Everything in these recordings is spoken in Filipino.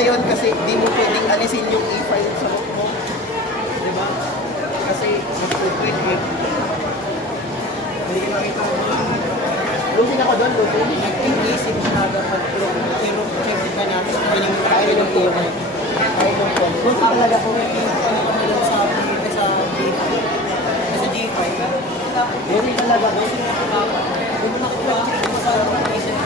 na yun kasi di mo pwedeng alisin yung E5 sa loob mo. Diba? Kasi mag-print eh. Hindi ka nakita mo. Lusin ako doon, lusin. Nag-inisip siya dapat pero check ka natin kung yung kaya ng E5. Kaya ng phone. Kung talaga kung sa G5. Sa G5. Lusin talaga. Lusin ako dapat. Kung nakuha ko sa isip.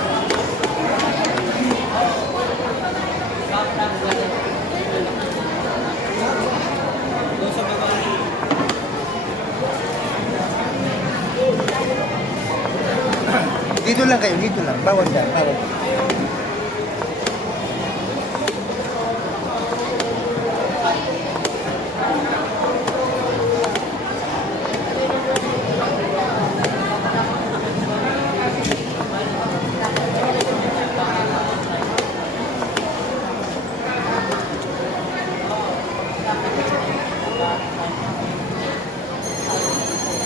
Dito lang kayo, dito lang. Bawal dyan, bawal.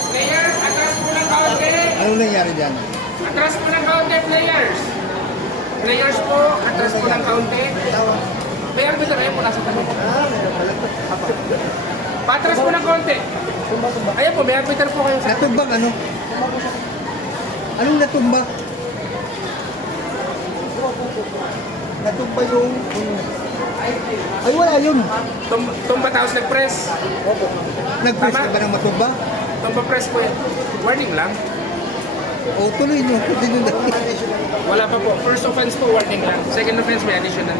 Players, atras mo ng kaunti. Ano nangyari dyan? Atras mo ng kaunti, players. Players po, atras po ng kaunti. Player dito rin po, nasa tanong. Patras mo ng kaunti. Ayan po, may arbiter po kayo sa... Natumbang ano? Anong natumba? Natumba yung... Ay, wala yun. Tumba tapos nag-press. Nag-press ka ba ng matumba? Tumba press po yan. Warning lang. O, tuloy nyo. Hindi nyo na. Wala pa po. First offense po, warning lang. Second offense, may additional.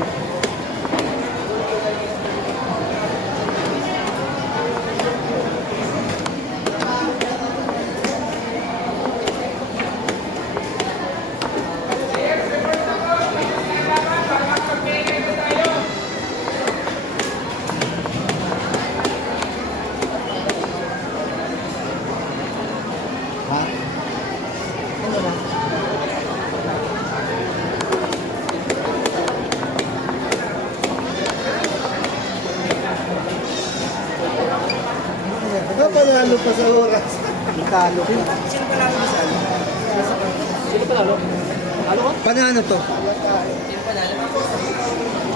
Ha? Ano na? Panalo pa sa oras. Italo ko. Sino pa namin isa? Sino pa lalo? Lalo ko? Panalo to? Sino pa namin?